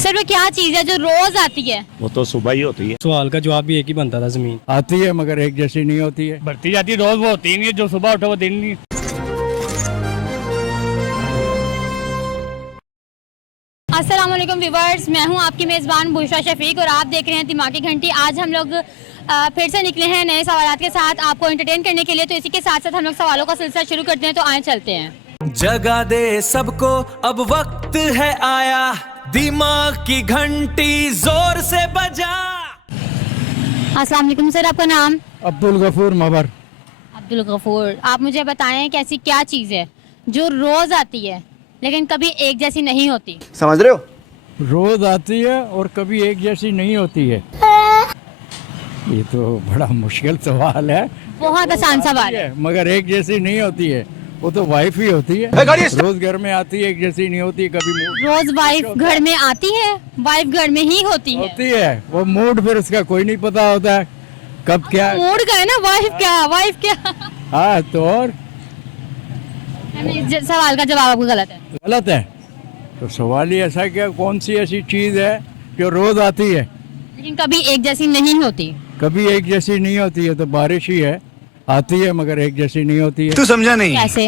Sir वो क्या चीज है जो रोज आती है? वो तो सुबह ही होती है। सवाल का जवाब भी एक ही बनता था, जमीन आती है मगर एक जैसी नहीं होती है। बढ़ती जाती है रोज, वो होती नहीं है। जो सुबह उठो वो दिन नहीं। अस्सलाम वालेकुम व्यूवर्स, मैं हूं आपकी मेज़बान बुशरा शफीक और आप देख रहे हैं दिमागी घंटी। आज हम लोग फिर से निकले हैं नए सवालात के साथ आपको एंटरटेन करने के लिए। तो इसी के साथ साथ हम लोग सवालों का सिलसिला शुरू करते हैं। तो आए चलते हैं। जगा दे सबको, अब वक्त है आया, दिमाग की घंटी जोर से बजा। अस्सलाम वालेकुम सर, आपका नाम? अब्दुल गफूर मबर। अब्दुल गफूर, आप मुझे बताएं कि ऐसी क्या चीज़ है जो रोज आती है लेकिन कभी एक जैसी नहीं होती? समझ रहे हो? रोज आती है और कभी एक जैसी नहीं होती है। ये तो बड़ा मुश्किल सवाल है। बहुत आसान सवाल है। मगर एक जैसी नहीं होती है। वो तो वाइफ ही होती है। रोज घर में आती है, एक जैसी नहीं होती है। कभी रोज वाइफ घर में आती है, वाइफ घर में ही होती है। वो मूड फिर उसका कोई नहीं पता होता है कब क्या मूड का है ना, वाइफ क्या। हाँ तो और इस सवाल का जवाब आपको गलत है। गलत है तो सवाल ही ऐसा क्या, कौन सी ऐसी चीज है जो रोज आती है लेकिन कभी एक जैसी नहीं होती? कभी एक जैसी नहीं होती है? तो बारिश ही है, आती है मगर एक जैसी नहीं होती है। तू समझा नहीं? कैसे?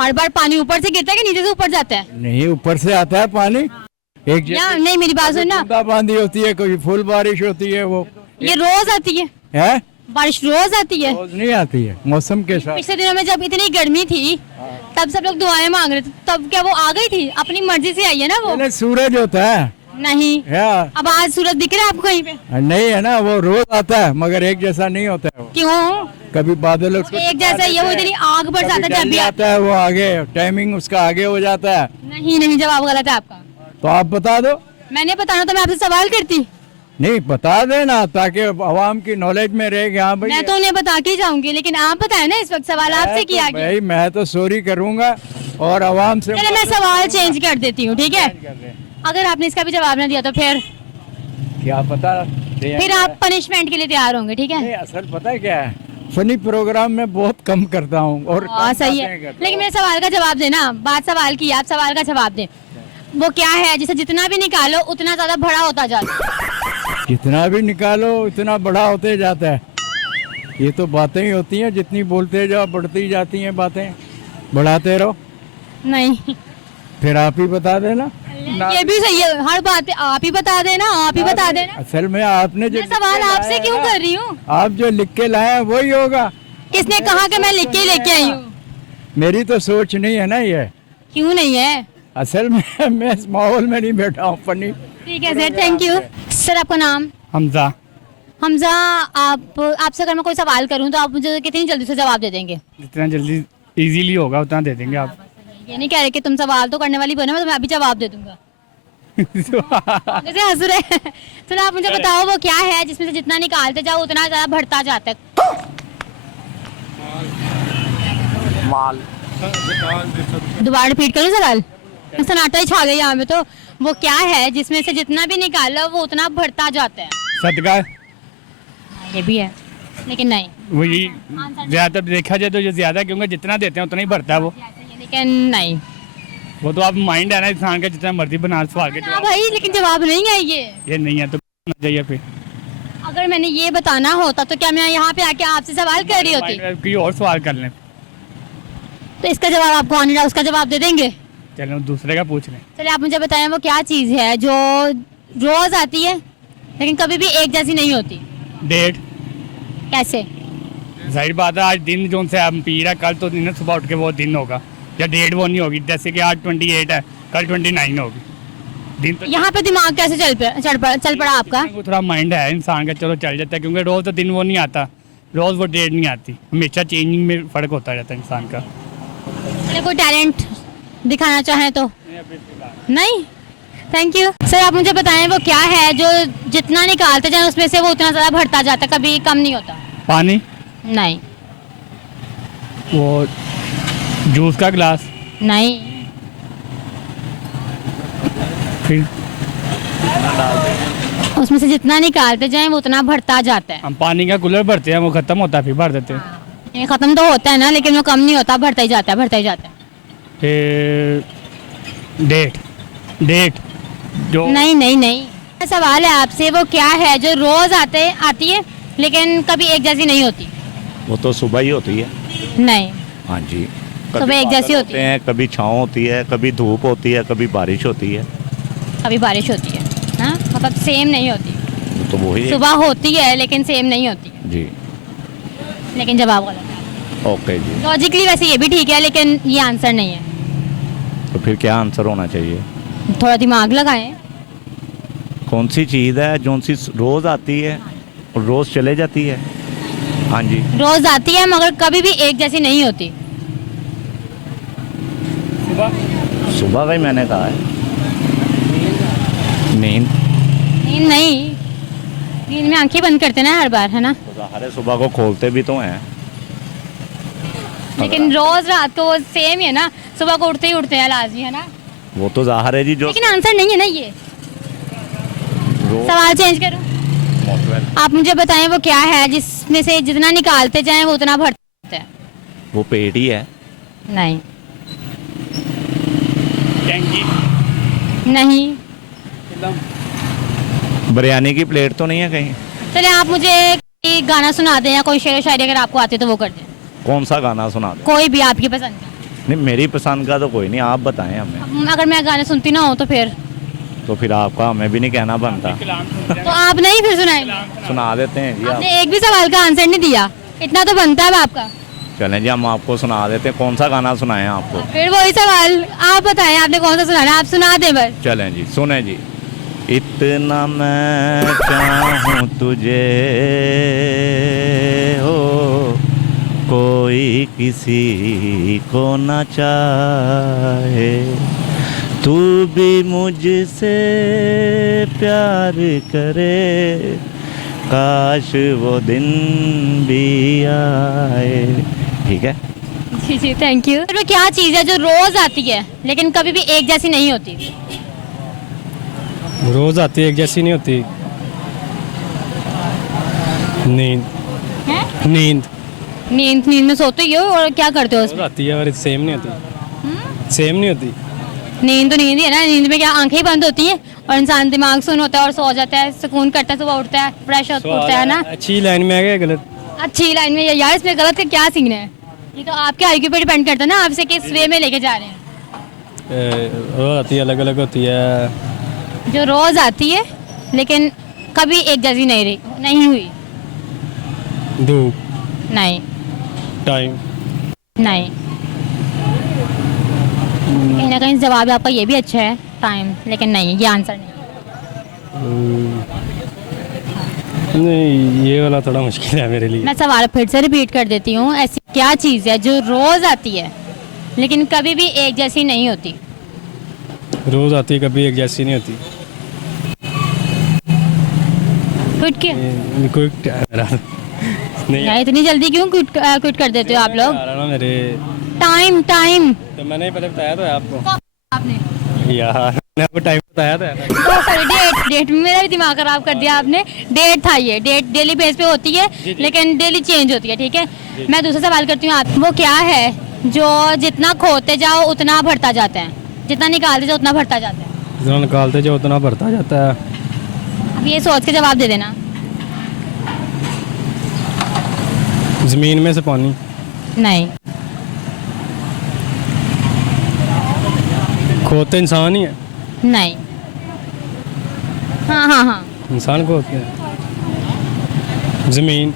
हर बार पानी ऊपर से गिरता है कि नीचे से ऊपर जाता है? नहीं, ऊपर से आता है पानी। एक जैसी नहीं, मेरी बात सुनना। बूंदाबांदी होती है, कोई फुल बारिश होती है। वो ये रोज आती है? बारिश रोज आती है? रोज नहीं आती है, मौसम के साथ। पिछले दिनों में जब इतनी गर्मी थी तब सब लोग दुआएं मांग रहे थे, तब क्या वो आ गई थी? अपनी मर्जी से आई है ना वो। सूरज होता है। नहीं, अब आज सूरज दिख रहा है आपको कहीं पे? नहीं है ना, वो रोज आता है मगर एक जैसा नहीं होता है। क्यों? कभी बादल एक जैसा ही है, वो इतनी आग बरसाता है जब भी आता है, वो आगे टाइमिंग उसका आगे हो जाता है। नहीं, जवाब गलत है आपका। तो आप बता दो। मैंने बताना तो मैं आपसे सवाल करती। नहीं, बता देना ताकि आवाम की नॉलेज में रहे। हाँ भाई, मैं तो उन्हें बता के जाऊंगी, लेकिन आप बताए ना, इस वक्त सवाल आपसे किया गया। भाई मैं तो सॉरी करूंगा और आवाम से। चलो मैं सवाल चेंज कर देती हूँ, ठीक है? अगर आपने इसका भी जवाब ना दिया तो फिर क्या पता, फिर आप पनिशमेंट के लिए तैयार होंगे, ठीक है? असल पता है क्या है, फनी प्रोग्राम में बहुत कम करता हूँ और सही है, लेकिन मेरे सवाल का जवाब देना। बात सवाल की, आप सवाल का जवाब दें। वो क्या है जिसे जितना भी निकालो उतना ज्यादा बड़ा होता जाता है? जितना भी निकालो उतना बड़ा होते जाता है। ये तो बातें ही होती हैं, जितनी बोलते जाओ बढ़ती जाती हैं बातें, बढ़ाते रहो। नहीं, फिर आप ही बता देना। ये भी सही है, हर बात आप ही बता देना, आप ही बता देना। असल में आपने जो सवाल आपसे क्यों कर रही हूँ? आप जो लिख के लाए हैं वही होगा। किसने कहा कि मैं लिख के लेके आई हूँ? मेरी तो सोच नहीं है ना ये। क्यों नहीं है? असल में मैं इस माहौल में नहीं बैठा हूँ फनी। ठीक है सर, थैंक यू। सर आपका नाम? हमजा। हमजा, आपसे अगर मैं कोई सवाल करूँ तो आप मुझे कितनी जल्दी से जवाब दे देंगे? जितना जल्दी इजीली होगा उतना दे देंगे आप। ये नहीं कह रहे कि तुम सवाल तो करने वाली बनो, मैं तुम्हें अभी जवाब दे दूंगा। जैसे हंस रहे। तो आप मुझे बताओ वो क्या है जिसमें से जितना निकालते जाओ उतना ज्यादा बढ़ता जाता है? माल। दोबारा रिपीट करूँ सवाल? सन्नाटा ही छा गया यहाँ में। तो वो क्या है जिसमें से जितना भी निकालो वो उतना बढ़ता जाता है? सदका। ये भी है लेकिन नहीं। वही ज्यादा देखा जाए तो ये ज्यादा, क्योंकि जितना देते हैं उतना ही बढ़ता है वो। लेकिन नहीं, वो तो आप माइंड है ना इंसान का, जितना मर्जी बना सवाल के जवाब। भाई लेकिन जवाब नहीं है ये नहीं है तो चाहिए। फिर अगर मैंने ये बताना होता तो क्या मैं यहाँ पे आके आपसे सवाल कर रही होती? कोई और सवाल कर लें। तो इसका जवाब आपको आने रहा, उसका जवाब दे देंगे? चलो दूसरे का पूछ लें। चलिए आप मुझे बताएं वो क्या चीज़ है जो रोज आती है लेकिन कभी भी एक जैसी नहीं होती? डेट। कैसे? जाहिर बात है, आज दिन जो से हम पी रहा, कल तो दिन सुबह उठ के वो दिन होगा, या डेट वो नहीं होगी। जैसे कि आज 28 है, कल 29 होगी। दिन तो यहाँ पे दिमाग कैसे चल पड़ा आपका? थोड़ा माइंड है इंसान का, चलो चल जाता है, क्योंकि रोज तो दिन वो नहीं आता, रोज वो डेट नहीं आती, हमेशा चेंजिंग में फर्क होता जाता है इंसान का। कोई टैलेंट दिखाना चाहें तो? नहीं, थैंक यू। सर आप मुझे बताएं वो क्या है जो जितना निकालते जाए उसमें से वो उतना ज़्यादा बढ़ता जाता है, कभी कम नहीं होता? पानी। नहीं। वो जूस का गिलास। नहीं। फिर उसमें से जितना निकालते जाए वो उतना बढ़ता जाता है। हम पानी का कूलर भरते हैं, वो खत्म होता है फिर भर देते हैं। ये खत्म तो होता है ना, लेकिन वो कम नहीं होता, बढ़ता ही जाता है, बढ़ता ही जाता है। फिर डेट। डेट जो नहीं नहीं नहीं, सवाल है आपसे, वो क्या है जो रोज आती है लेकिन कभी एक जैसी नहीं होती? वो तो सुबह ही होती है। नहीं, हाँ जी। सुबह एक जैसी होती है, कभी छाँव होती है, कभी धूप होती है, कभी बारिश होती है। कभी बारिश होती है। हाँ, मतलब सेम नहीं होती। तो वही है। सुबह होती है लेकिन सेम नहीं होती। जी। लेकिन जवाब गलत है। ओके जी। लॉजिकली वैसे ये भी ठीक है लेकिन ये आंसर नहीं है। तो फिर क्या आंसर होना चाहिए? थोड़ा दिमाग लगाएं। कौन सी चीज़ है जो सी रोज़ आती है और रोज़ चले जाती है? हाँ जी। रोज आती है मगर कभी भी एक जैसी नहीं होती। सुबह का ही मैंने कहा है। नींद। नींद नहीं, नींद में आंखें बंद करते ना हर बार, है ना? तो ज़ाहिर है सुबह को खोलते भी तो हैं। लेकिन रोज रात को सेम ही है ना, सुबह को उठते ही उठते हैं लाजमी, है ना? वो तो ज़ाहिर है जी जो लेकिन आंसर नहीं है ना ये। रोज सवाल चेंज करूं, आप मुझे बताएं वो क्या है जिसमें से जितना निकालते जाएं वो उतना भरते हैं? वो पेट ही है। नहीं टैंकी। नहीं। बिरयानी की प्लेट तो नहीं है कहीं? चले आप मुझे कोई गाना सुना दें या कोई शेर व शायरी अगर आपको आती है तो वो कर दें। कौन सा गाना सुना दे? कोई भी आपकी पसंद का। नहीं, मेरी पसंद का तो कोई नहीं, आप बताएं हमें। अगर मैं गाने सुनती ना हो तो फिर आपका हमें भी नहीं कहना बनता। तो आप नहीं फिर सुनाएंगे? सुना देते हैं जी आप। आपने एक भी सवाल का आंसर नहीं दिया, इतना तो बनता है आपका। चलें जी, हम आपको सुना देते हैं। कौन सा गाना सुनाएं आपको? फिर वही सवाल आप बताएं, आपने कौन सा सुनाना है, आप सुना दें बस। चलें जी, सुने जी। इतना मैं चाहूँ तुझे हो, कोई किसी को न चाहे, तू भी मुझसे प्यार करे, काश वो दिन भी आए। ठीक है जी जी, थैंक यू। फिर वो क्या चीज़ है जो रोज आती है लेकिन कभी भी एक जैसी नहीं होती? रोज आती है एक जैसी नहीं होती। नींद। है? नींद नींद में सोते ही हो और क्या करते हो रोज उसमें? आती है और सेम नहीं होती। सेम नहीं होती। नींद तो नींद ही है ना, नींद में क्या आंखें ही बंद होती हैं और इंसान दिमाग सुन होता है और सो जाता है, सुकून करता है, सुबह उठता है, फ्रेश उठता है ना। अच्छी लाइन में आ गया गलत? अच्छी लाइन में यार, इसमें गलत का क्या सीन है? ये तो आपके आईक्यू पे डिपेंड करता है ना, आपसे किस वे में लेके जा रहे हैं। रोज आती है, अलग अलग होती है। जो रोज आती है लेकिन कभी एक जैसी नहीं हुई। धूप। नहीं टाइम। नहीं, कहीं ना कहीं जवाब आपका ये भी अच्छा है, टाइम, लेकिन नहीं, ये आंसर नहीं। नहीं, ये वाला थोड़ा मुश्किल है मेरे लिए। मैं सवाल फिर से रिपीट कर देती हूँ, ऐसी क्या चीज़ है जो रोज आती है लेकिन कभी भी एक जैसी नहीं होती? रोज आती है, कभी एक जैसी नहीं होती। क्विट किया? कोई नहीं यार इतनी जल्दी क्यों क्विट कर देते हो आप लोग? आ रहा ना मेरे। टाइम टाइम तो मैंने पहले बताया तो है आपको। आपने यार मैंने आपको टाइम बताया था। सॉरी, डेट में मेरा भी दिमाग खराब कर दिया आपने। डेट था, ये डेट डेली बेस पे होती है लेकिन डेली चेंज होती है। ठीक है, मैं दूसरा सवाल करती हूँ आप, वो क्या है जो जितना खोते जाओ उतना बढ़ता जाता है, जितना निकालते जाओ उतना बढ़ता जाता है? जितना निकालते जाओ उतना बढ़ता जाता है। अब ये सोच के जवाब दे देना। जमीन में से पानी। नहीं। खोते इंसान ही है। नहीं। हाँ हाँ हाँ। इंसान खोते हैं। जमीन।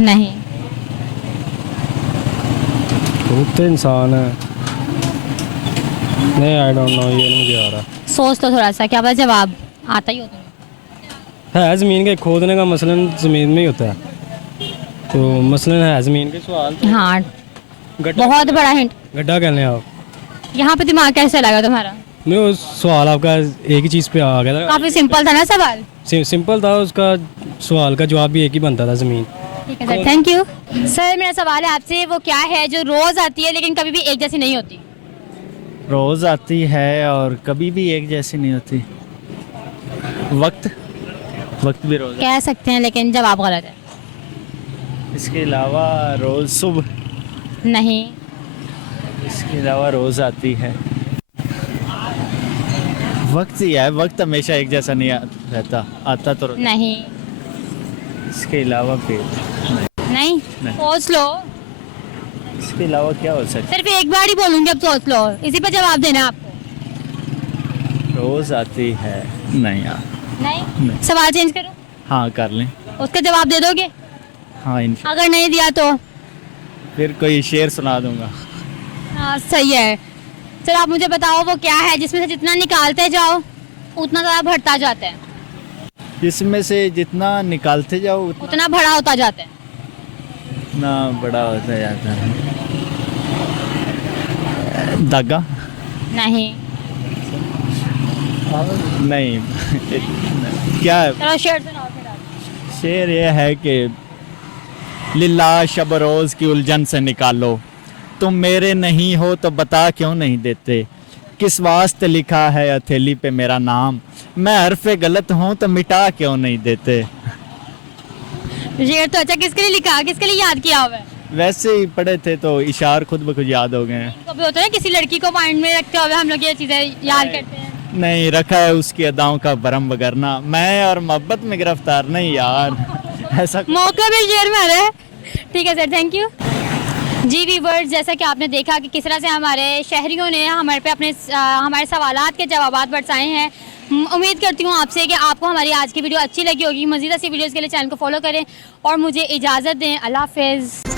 नहीं। खोते इंसान है। नहीं, आई डोंट नो, ये नहीं मुझे आ रहा। सोच तो थोड़ा सा, क्या पता जवाब आता ही हो तुम्हें। है ज़मीन के खोदने का मसलन ज़मीन में ही होता है, तो मसलन है ज़मीन के सवाल। हाँ, गड्ढा। बहुत बड़ा हिंट। गड्ढा कहने आप। यहाँ पे दिमाग कैसे लगा तुम्हारा? नहीं, वो सवाल आपका एक ही चीज़ पे आ गया था। काफी सिंपल था ना सवाल। सिंपल था, उसका सवाल का जवाब भी एक ही बनता था, ज़मीन। ठीक है सर, थैंक यू। सर मेरा सवाल है आपसे, वो क्या है जो रोज आती है लेकिन कभी भी एक जैसी नहीं होती? रोज़ आती है और कभी भी एक जैसी नहीं होती। वक्त भी रोज़। कह सकते हैं लेकिन जवाब गलत है। इसके अलावा रोज़ सुबह, नहीं। इसके अलावा रोज़ आती है। वक्त ही है, वक्त हमेशा एक जैसा नहीं रहता, आता तो नहीं इसके अलावा फिर नहीं नहीं। सोच लो, इसके अलावा क्या हो सकता सिर्फ एक बार ही बोलूंगी, अब सोच लो, इसी पर जवाब देना है आपको। है? रोज आती है, नहीं यार। नहीं, नहीं। सवाल चेंज करो, हाँ कर लें। उसका जवाब दे दोगे? हाँ अगर नहीं दिया तो फिर कोई शेर सुना दूंगा। हाँ सही है। सर आप मुझे बताओ वो क्या है जिसमें से जितना निकालते जाओ उतना ज़्यादा बढ़ता जाता है, जिसमें से जितना निकालते जाओ उतना बड़ा होता जाता है? उतना बड़ा होता जाता है। धागा? नहीं। नहीं। क्या है? चलो शेर सुनाओ फिर आप। शेर ये है कि लिल्ला शब रोज़ की उलझन से निकालो, तुम मेरे नहीं हो तो बता क्यों नहीं देते, किस वास्ते लिखा है हथेली पे मेरा नाम, मैं हरफ़े गलत हूँ तो मिटा क्यों नहीं देते। शेर तो अच्छा, किसके लिए लिखा, किसके लिए याद किया हुआ है? वैसे ही पढ़े थे तो इशार खुद ब खुद याद हो गए हैं। कभी होता है किसी लड़की को माइंड में रखते हुए हम लोग ये चीज़ें याद करते हैं? नहीं रखा है उसकी अदाओं का भरम वगरना, मैं और मोहब्बत में गिरफ्तार नहीं यार, ऐसा मौका भी शेर में आ रहा है। ठीक है सर, थैंक यू। जी व्यूअर्स, जैसा कि आपने देखा कि किस तरह से हमारे शहरियों ने हमारे पे अपने हमारे सवालात के जवाबात बरसाए हैं। उम्मीद करती हूँ आपसे कि आपको हमारी आज की वीडियो अच्छी लगी होगी। मज़ीद ऐसी वीडियोज़ के लिए चैनल को फॉलो करें और मुझे इजाज़त दें। अल्लाह हाफ़िज़।